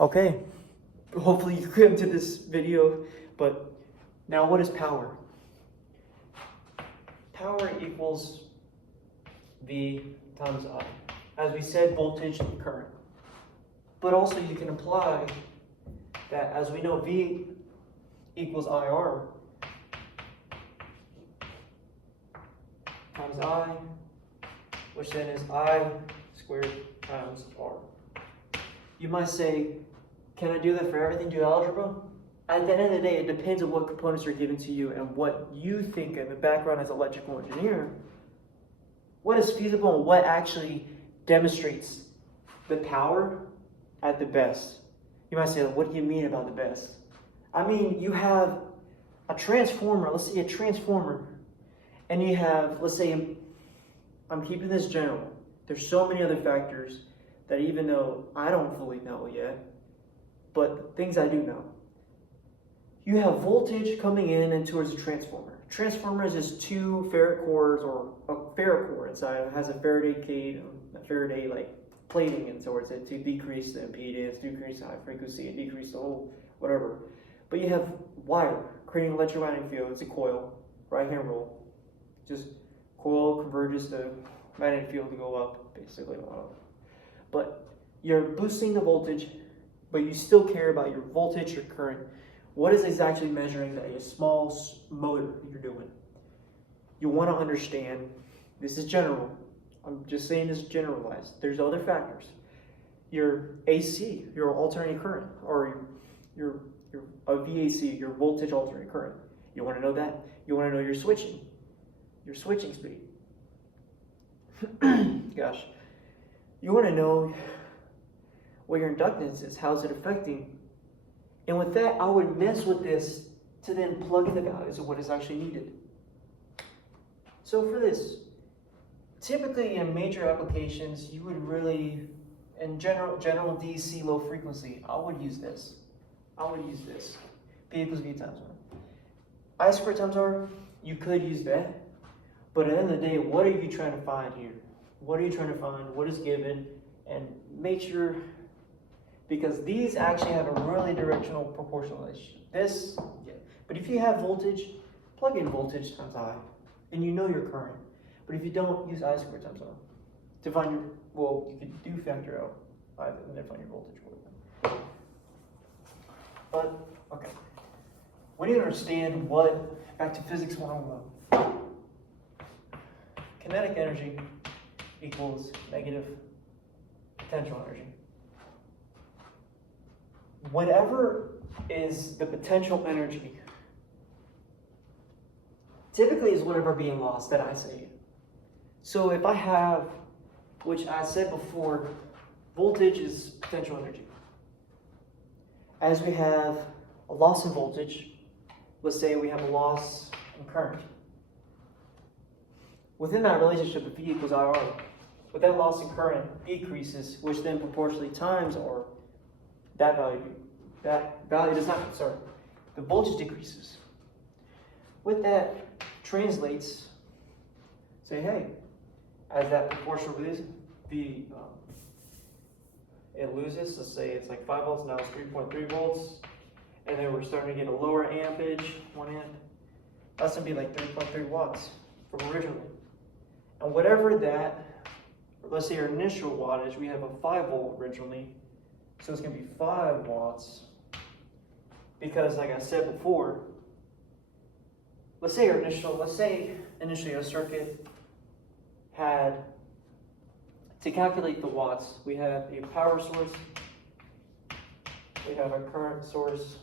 Okay, hopefully you came to this video, but now what is power? Power equals V times I. As we said, voltage and current. But also you can apply that, as we know, V equals IR times I, which then is I squared times R. You might say, can I do that for everything due to algebra? At the end of the day, it depends on what components are given to you and what you think in the background as an electrical engineer. What is feasible and what actually demonstrates the power at the best? You might say, what do you mean about the best? I mean, you have a transformer, let's say a transformer, and you have, let's say, I'm keeping this general. There's so many other factors that even though I don't fully know yet, but things I do know. You have voltage coming in and towards a transformer. Transformer is just two ferrite cores, or a ferrite core inside. It has a Faraday like plating in towards it to decrease the impedance, decrease the high frequency, and decrease the whole whatever. But you have wire creating electromagnetic field. It's a coil, right hand rule. Just coil converges the magnetic field to go up, basically. But you're boosting the voltage, but you still care about your voltage or current. What is exactly measuring that a small motor you're doing? You want to understand, this is general. I'm just saying this generalized. There's other factors. Your AC, your alternating current, or your VAC, your voltage alternating current. You want to know that? You want to know your switching speed. Gosh. You want to know what your inductance is, how's it affecting. And with that, I would mess with this to then plug in the values of what is actually needed. So for this, typically in major applications, you would really, in general DC low frequency, I would use this. P equals V times R. I squared times R, you could use that. But at the end of the day, what are you trying to find here? What are you trying to find? What is given? And make sure, because these actually have a really directional proportional relationship. But if you have voltage, plug in voltage times I, and you know your current. But if you don't, use I squared times R to find your, well, you could do factor out I and then find your voltage. But, okay. We need to understand back to physics 101. Kinetic energy equals negative potential energy. Whatever is the potential energy, typically is whatever being lost that I say. So if I have, which I said before, voltage is potential energy. As we have a loss in voltage, let's say we have a loss in current. Within that relationship of V equals IR, but that loss in current decreases, which then proportionally times R, that value does not, the voltage decreases. With that translates, say, hey, as that proportional it loses, let's say it's like 5 volts, now it's 3.3 volts, and then we're starting to get a lower ampage, 1 amp, that's gonna be like 3.3 watts from originally. And whatever that, let's say our initial wattage, we have a 5 volt originally, so it's gonna be 5 watts, because like I said before, let's say initially our circuit had, to calculate the watts, we have a power source, we have a current source,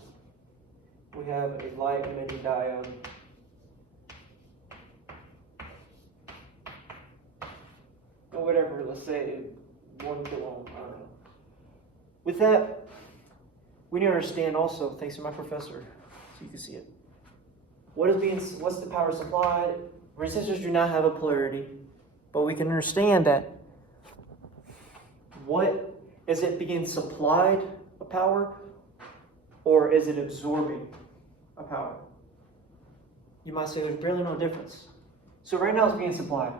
we have a light emitting diode, or whatever, let's say 1 kilo ohm, I don't know. With that, we need to understand also, thanks to my professor, so you can see it. What's the power supplied? Resistors do not have a polarity, but we can understand that is it being supplied a power, or is it absorbing a power? You might say there's barely no difference. So right now it's being supplied.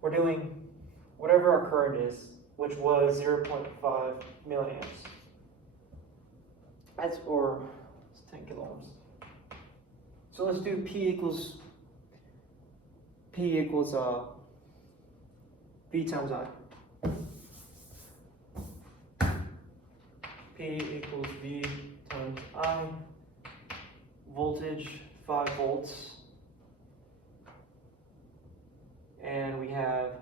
We're doing whatever our current is, which was 0.5 milliamps. it's 10 kilo ohms. So let's do P equals V times I. P equals V times I. Voltage 5 volts. And we have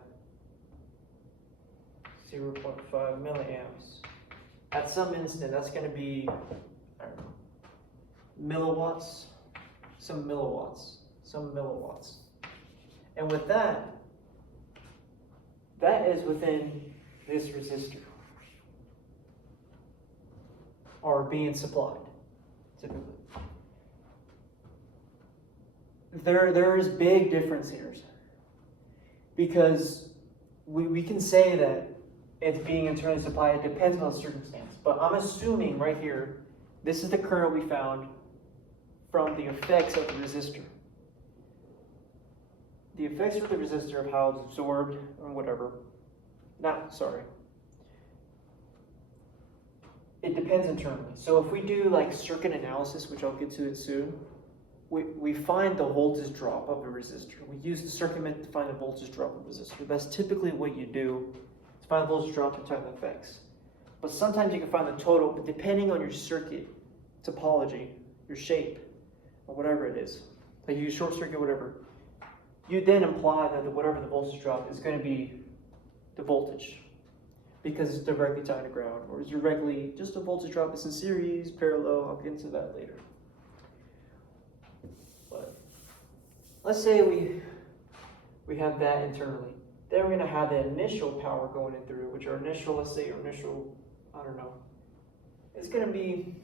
0.5 milliamps. At some instant, that's going to be, I don't know, milliwatts, some milliwatts. And with that, that is within this resistor, or being supplied, typically. There's big difference here, because we can say that it's being internally supplied. It depends on the circumstance. But I'm assuming right here, this is the current we found from the effects of the resistor. The effects of the resistor of how it's absorbed or whatever. It depends internally. So if we do like circuit analysis, which I'll get to it soon, we find the voltage drop of a resistor. We use the circuit method to find the voltage drop of a resistor. That's typically what you do to find the voltage drop in time effects. But sometimes you can find the total, but depending on your circuit topology, your shape, or whatever it is, like you use short circuit, whatever, you then imply that whatever the voltage drop is going to be the voltage, because it's directly tied to ground, or is directly just a voltage drop. It's in series, parallel. I'll get into that later. But let's say we have that internally. Then we're going to have the initial power going in through, which our initial, I don't know. It's going to be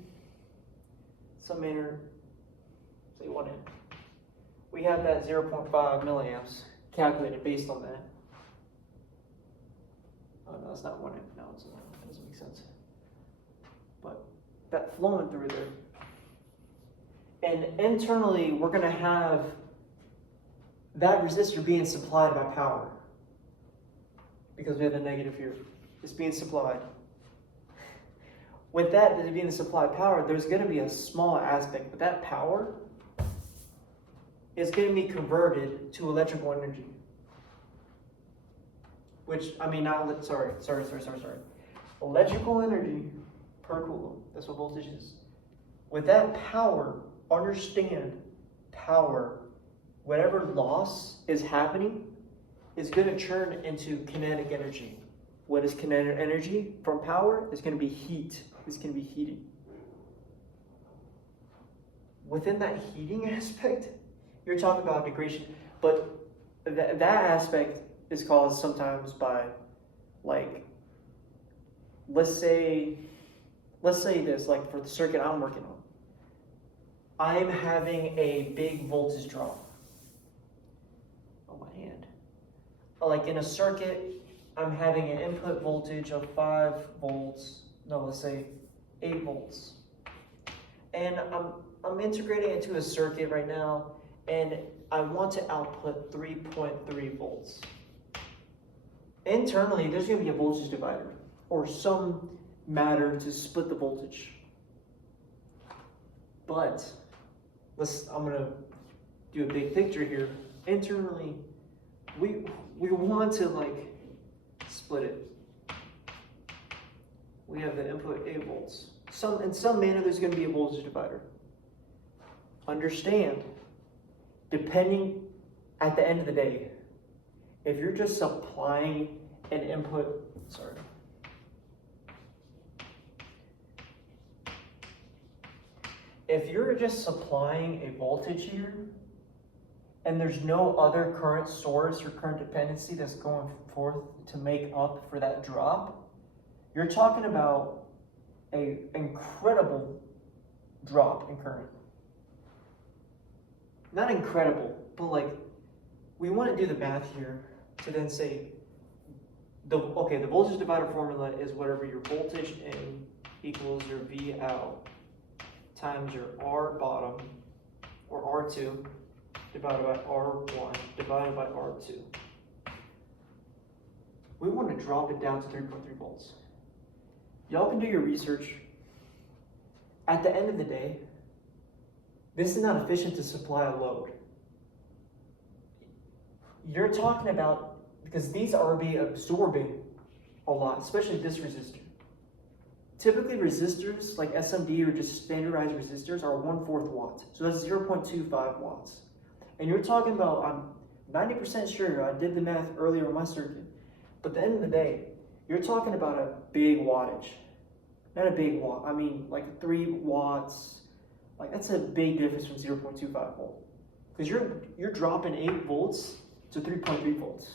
some say 1 amp. We have that 0.5 milliamps calculated based on that. Oh no, it's not 1 amp. No, it's not. That doesn't make sense. But that flowing through there. And internally, we're going to have that resistor being supplied by power, because we have the negative here. It's being supplied. With that being supplied power, there's going to be a small aspect, but that power is going to be converted to electrical energy. Which, sorry. Electrical energy per coulomb. That's what voltage is. With that power, understand power, whatever loss is happening is going to turn into kinetic energy. What is kinetic energy from power? It's going to be heat. It's going to be heating. Within that heating aspect, you're talking about degradation, but that aspect is caused sometimes by, like, let's say this, like for the circuit I'm working on. I'm having a big voltage drop on my hand. Like in a circuit, I'm having an input voltage of 5 volts, let's say 8 volts. And I'm integrating into a circuit right now, and I want to output 3.3 volts. Internally, there's going to be a voltage divider, or some matter to split the voltage. But I'm going to do a big picture here. Internally, we want to split it. We have the input 8 volts. In some manner, there's going to be a voltage divider. Understand, depending at the end of the day, if you're just supplying an input, if you're just supplying a voltage here, and there's no other current source or current dependency that's going forth to make up for that drop, you're talking about an incredible drop in current. Not incredible, but we want to do the math here to then say, the voltage divider formula is whatever your voltage in equals your V out times your R bottom, or R2, divided by R1, divided by R2. We want to drop it down to 3.3 volts. Y'all can do your research. At the end of the day, this is not efficient to supply a load. You're talking about, because these are be absorbing a lot, especially this resistor. Typically resistors like SMD or just standardized resistors are 1/4 watts. So that's 0.25 watts. And you're talking about, I'm 90% sure, I did the math earlier on my circuit, but at the end of the day, you're talking about a big wattage. Not a big watt, I mean like 3 watts, like that's a big difference from 0.25 volt. Because you're dropping 8 volts to 3.3 volts.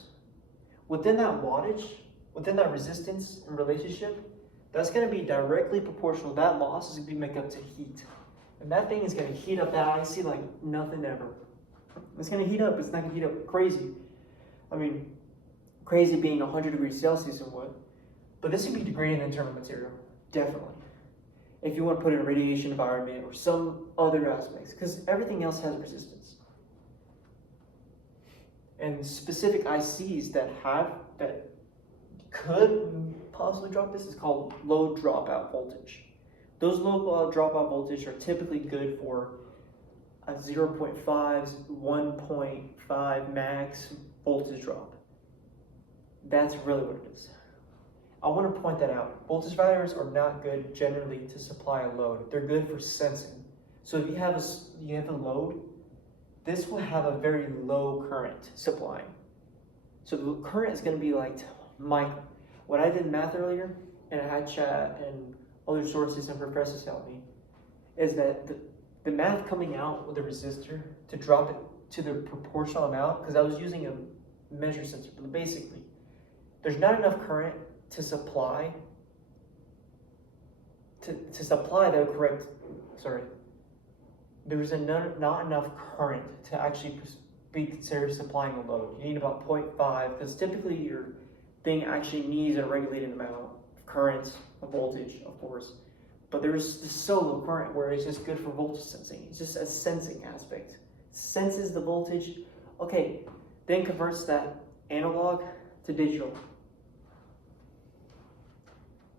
Within that wattage, within that resistance and relationship, that's going to be directly proportional. That loss is going to be make up to heat. And that thing is going to heat up that IC like nothing ever. It's going to heat up. It's not going to heat up crazy. I mean, crazy being 100 degrees Celsius and what. But this would be degrading the internal material. Definitely. If you want to put it in a radiation environment or some other aspects. Because everything else has resistance. And specific ICs that could possibly drop this is called low dropout voltage. Those low dropout voltage are typically good for a 0.5, 1.5 max voltage drop. That's really what it is. I want to point that out. Voltage dividers are not good generally to supply a load. They're good for sensing. So if you have a load, this will have a very low current supplying. So the current is going to be like micro. When I did math earlier, and I had chat and other sources and professors help me, is that the math coming out with a resistor to drop it to the proportional amount, because I was using a measure sensor, but basically, there's not enough current to supply the correct, there's not enough current to actually be considered supplying a load. You need about 0.5, because typically your thing actually needs a regulated amount of current, of voltage, of course. But there's this so low current where it's just good for voltage sensing. It's just a sensing aspect. Senses the voltage, okay, then converts that analog to digital.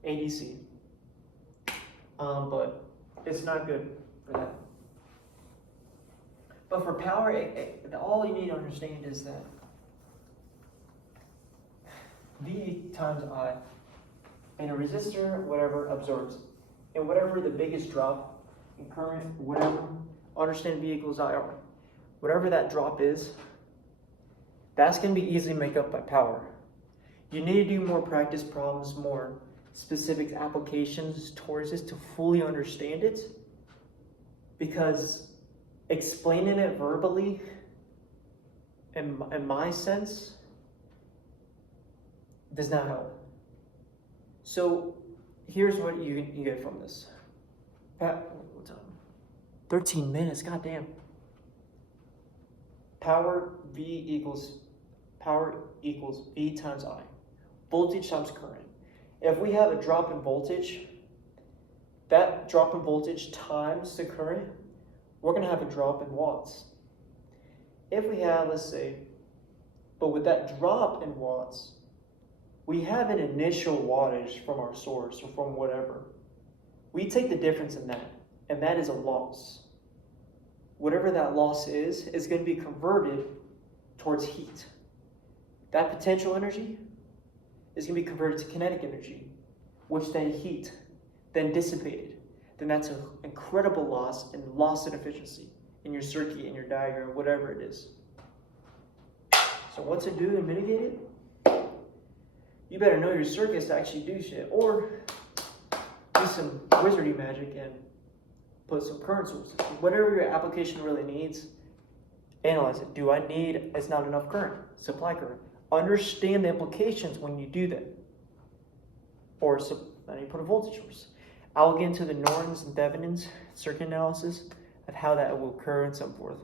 ADC. But it's not good for that. But for power, all you need to understand is that V times I, and a resistor, whatever, absorbs. And whatever the biggest drop in current, whatever, understand V equals IR. Whatever that drop is, that's going to be easily made up by power. You need to do more practice problems, more specific applications towards this to fully understand it. Because explaining it verbally, in my sense, does not help. So here's what you get from this. What time? 13 minutes, goddamn. Power equals V times I. Voltage times current. If we have a drop in voltage, that drop in voltage times the current, we're going to have a drop in watts. If we have, let's say, but with that drop in watts, we have an initial wattage from our source or from whatever. We take the difference in that, and that is a loss. Whatever that loss is going to be converted towards heat. That potential energy is going to be converted to kinetic energy, which then heat, then dissipated. Then that's an incredible loss and loss in efficiency in your circuit, in your diagram, whatever it is. So what to do to mitigate it? You better know your circuits to actually do shit, or do some wizardy magic and put some current sources. Whatever your application really needs, analyze it. Do I need, it's not enough current, supply current. Understand the implications when you do that. Or then you put a voltage source. I'll get into the Nortons and Thevenin's circuit analysis of how that will occur and so forth.